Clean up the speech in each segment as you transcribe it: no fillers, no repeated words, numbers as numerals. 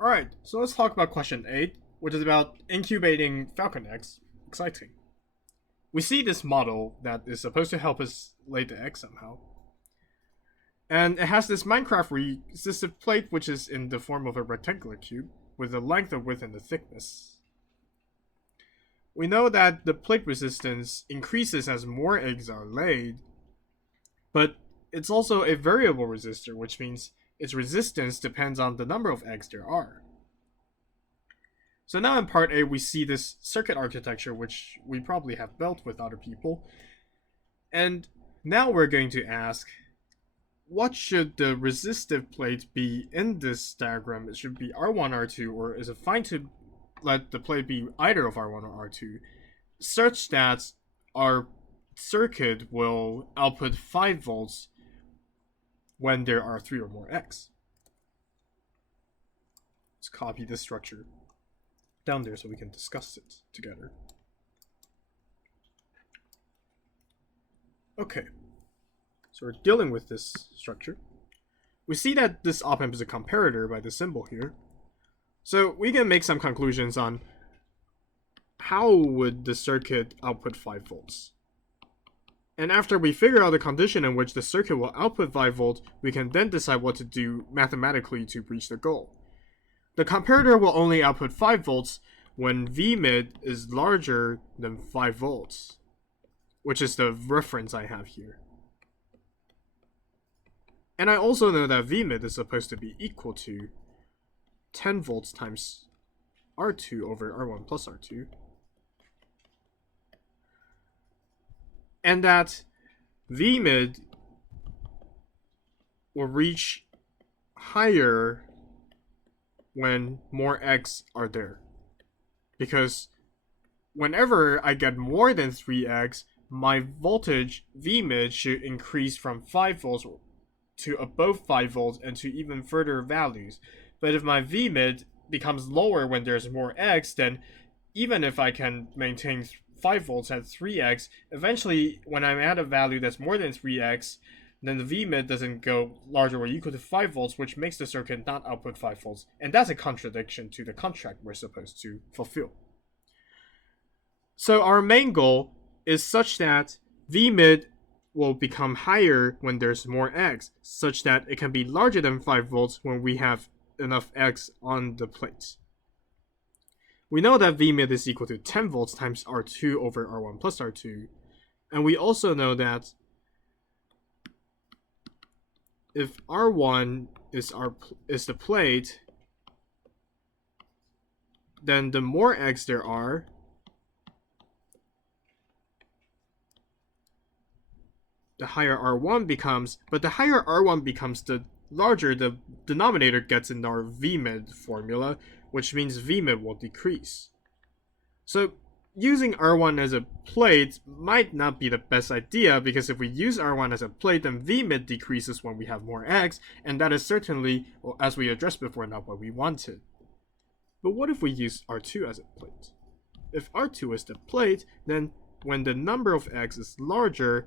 Alright, so let's talk about question 8, which is about incubating Falcon Eggs. Exciting. We see this model that is supposed to help us lay the egg somehow. And it has this Minecraft resistive plate, which is in the form of a rectangular cube, with the length, the width, and the thickness. We know that the plate resistance increases as more eggs are laid, but it's also a variable resistor, which means its resistance depends on the number of eggs there are. So now in part A, we see this circuit architecture, which we probably have built with other people. And now we're going to ask, what should the resistive plate be in this diagram? It should be R1, R2, or is it fine to let the plate be either of R1 or R2, such that our circuit will output 5 volts when there are 3 or more eggs. Let's copy this structure down there so we can discuss it together. Okay, so we're dealing with this structure. We see that this op-amp is a comparator by the symbol here. So we can make some conclusions on how would the circuit output 5 volts. And after we figure out the condition in which the circuit will output 5 volts, we can then decide what to do mathematically to reach the goal. The comparator will only output 5 volts when Vmid is larger than 5 volts, which is the reference I have here. And I also know that Vmid is supposed to be equal to 10 volts times R2 over R1 plus R2. And that Vmid will reach higher when more eggs are there. Because whenever I get more than 3 eggs, my voltage Vmid should increase from 5 volts to above 5 volts and to even further values. But if my Vmid becomes lower when there's more eggs, then even if I can maintain 5 volts at 3x, eventually when I'm at a value that's more than 3x, then the Vmid doesn't go larger or equal to 5 volts, which makes the circuit not output 5 volts. And that's a contradiction to the contract we're supposed to fulfill. So our main goal is such that Vmid will become higher when there's more eggs, such that it can be larger than 5 volts when we have enough eggs on the plate. We know that Vmid is equal to 10 volts times R2 over R1 plus R2. And we also know that if R1 is the plate, then the more eggs there are, the higher R1 becomes, but the higher R1 becomes, the larger the denominator gets in our Vmid formula, which means Vmid will decrease. So using R1 as a plate might not be the best idea, because if we use R1 as a plate, then Vmid decreases when we have more eggs, and that is certainly, well, as we addressed before, not what we wanted. But what if we use R2 as a plate? If R2 is the plate, then when the number of eggs is larger,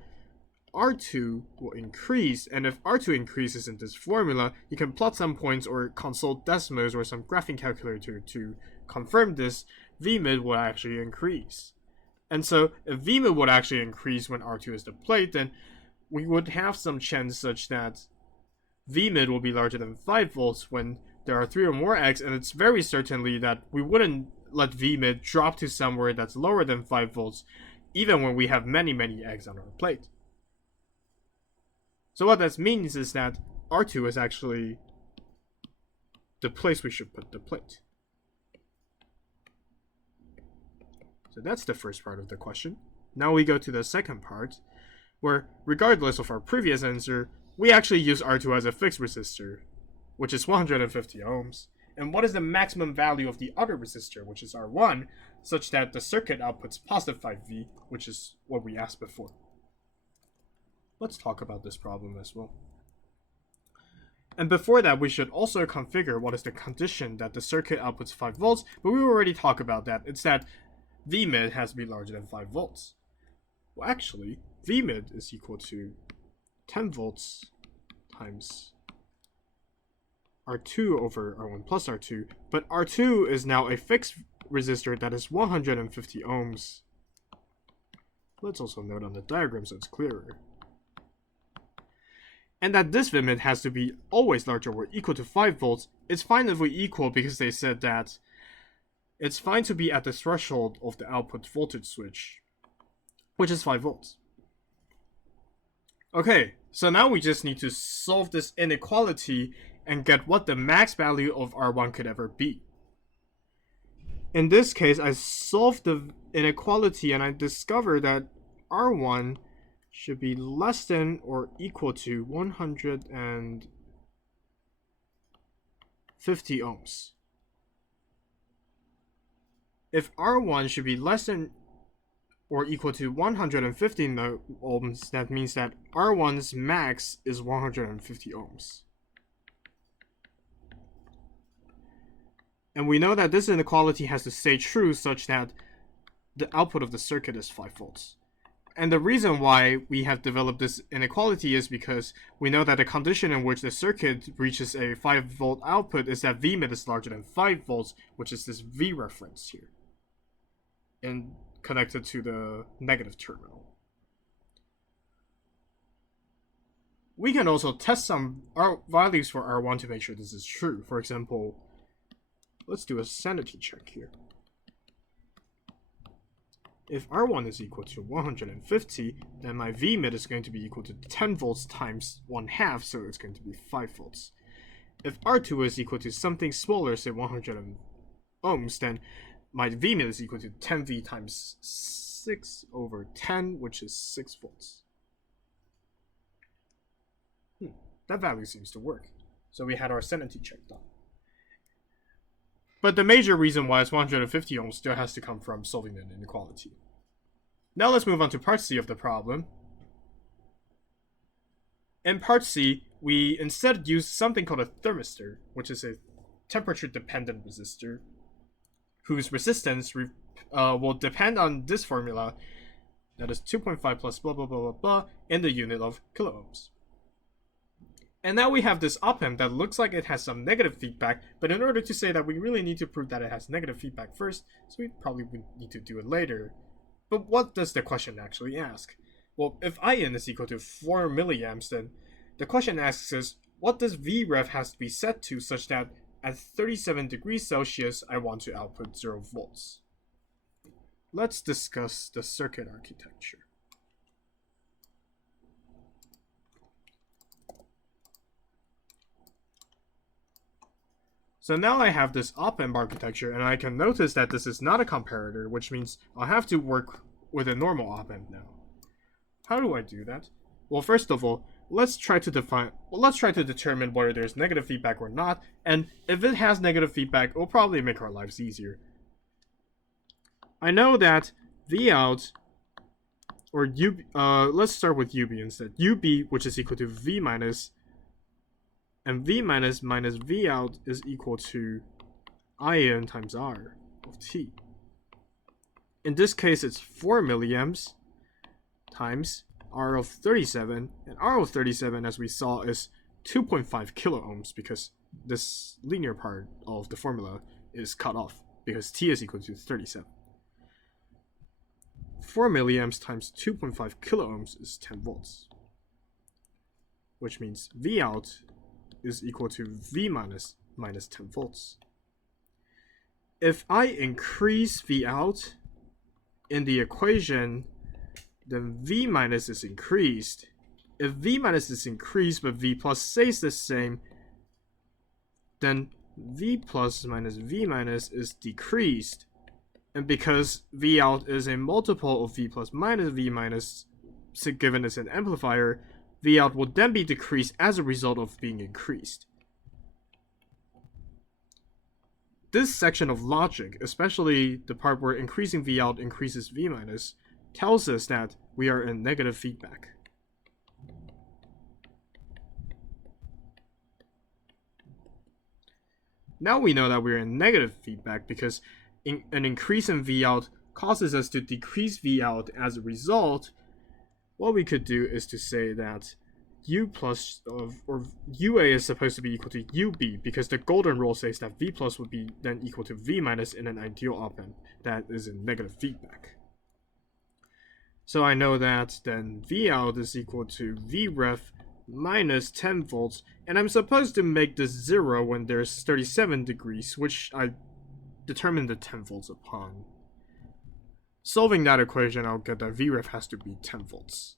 R2 will increase, and if R2 increases in this formula, you can plot some points or consult Desmos or some graphing calculator to confirm this, Vmid will actually increase. And so if Vmid would actually increase when R2 is the plate, then we would have some chance such that Vmid will be larger than 5 volts when there are 3 or more eggs, and it's very certainly that we wouldn't let Vmid drop to somewhere that's lower than 5 volts, even when we have many eggs on our plate. So what that means is that R2 is actually the place we should put the plate. So that's the first part of the question. Now we go to the second part, where regardless of our previous answer, we actually use R2 as a fixed resistor, which is 150 ohms. And what is the maximum value of the other resistor, which is R1, such that the circuit outputs positive 5V, which is what we asked before. Let's talk about this problem as well. And before that, we should also configure what is the condition that the circuit outputs 5 volts, but we already talked about that. It's that Vmid has to be larger than 5 volts. Well, actually, Vmid is equal to 10 volts times R2 over R1 plus R2, but R2 is now a fixed resistor that is 150 ohms. Let's also note on the diagram so it's clearer. And that this limit has to be always larger or equal to 5 volts. It's fine if we equal because they said that it's fine to be at the threshold of the output voltage switch, which is 5 volts. Okay, so now we just need to solve this inequality and get what the max value of R1 could ever be. In this case, I solved the inequality and I discovered that R1 should be less than or equal to 150 ohms. If R1 should be less than or equal to 150 ohms, that means that R1's max is 150 ohms. And we know that this inequality has to stay true such that the output of the circuit is 5 volts. And the reason why we have developed this inequality is because we know that the condition in which the circuit reaches a 5 volt output is that Vmid is larger than 5 volts, which is this V reference here, and connected to the negative terminal. We can also test some values for R1 to make sure this is true. For example, let's do a sanity check here. If R1 is equal to 150, then my Vmid is going to be equal to 10 volts times 1/2, so it's going to be 5 volts. If R2 is equal to something smaller, say 100 ohms, then my Vmid is equal to 10V times 6 over 10, which is 6 volts. That value seems to work. So we had our sanity check done. But the major reason why it's 150 ohms still has to come from solving an inequality. Now let's move on to part C of the problem. In part C, we instead use something called a thermistor, which is a temperature-dependent resistor, whose resistance will depend on this formula, that is 2.5 plus blah blah blah blah blah, in the unit of kiloohms. And now we have this op-amp that looks like it has some negative feedback, but in order to say that, we really need to prove that it has negative feedback first, so we probably would need to do it later. But what does the question actually ask? Well, if IN is equal to 4 milliamps, then the question asks us, what does Vref has to be set to such that at 37 degrees Celsius, I want to output 0 volts? Let's discuss the circuit architecture. So now I have this op-amp architecture, and I can notice that this is not a comparator, which means I'll have to work with a normal op-amp now. How do I do that? Well, first of all, let's try to determine whether there's negative feedback or not, and if it has negative feedback, it will probably make our lives easier. I know that Vout, or UB, let's start with UB instead. UB, which is equal to V minus, and V minus minus Vout is equal to IN times R of T. In this case, it's 4 milliamps times R of 37, and R of 37, as we saw, is 2.5 kiloohms because this linear part of the formula is cut off because T is equal to 37. 4 milliamps times 2.5 kiloohms is 10 volts, which means Vout is equal to V minus minus 10 volts. If I increase Vout in the equation, then V minus is increased. If V minus is increased but V plus stays the same, then V plus minus V minus is decreased. And because Vout is a multiple of V plus minus V minus, so given as an amplifier, Vout will then be decreased as a result of being increased. This section of logic, especially the part where increasing Vout increases V minus, tells us that we are in negative feedback. Now we know that we're in negative feedback because an increase in Vout causes us to decrease Vout as a result. What we could do is to say that U plus or UA is supposed to be equal to UB, because the golden rule says that V plus would be then equal to V minus in an ideal op-amp that is in negative feedback. So I know that then V out is equal to V ref minus 10 volts, and I'm supposed to make this 0 when there's 37 degrees, which I determined the 10 volts upon. Solving that equation, I'll get that V ref has to be 10 volts.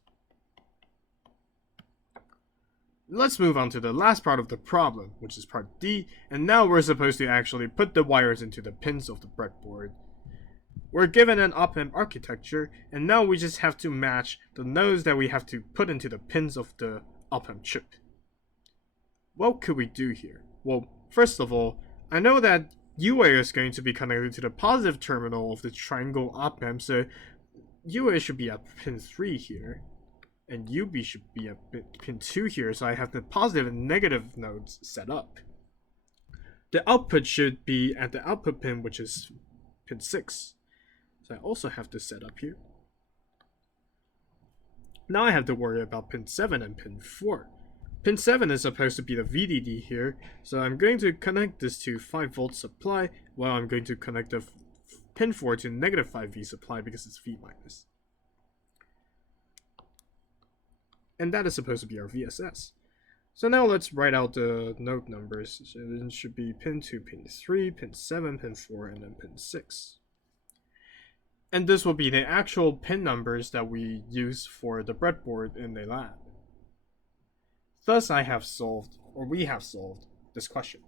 Let's move on to the last part of the problem, which is part D, and now we're supposed to actually put the wires into the pins of the breadboard. We're given an op-amp architecture, and now we just have to match the nodes that we have to put into the pins of the op-amp chip. What could we do here? Well, first of all, I know that UA is going to be connected to the positive terminal of the triangle op-amp, so UA should be at pin 3 here, and UB should be at pin 2 here, so I have the positive and negative nodes set up. The output should be at the output pin, which is pin 6. So I also have this set up here. Now I have to worry about pin 7 and pin 4. Pin 7 is supposed to be the VDD here, so I'm going to connect this to 5 volt supply, while I'm going to connect the pin 4 to negative 5V supply because it's V minus. And that is supposed to be our VSS. So now let's write out the node numbers. So it should be pin 2, pin 3, pin 7, pin 4, and then pin 6. And this will be the actual pin numbers that we use for the breadboard in the lab. Thus, we have solved this question.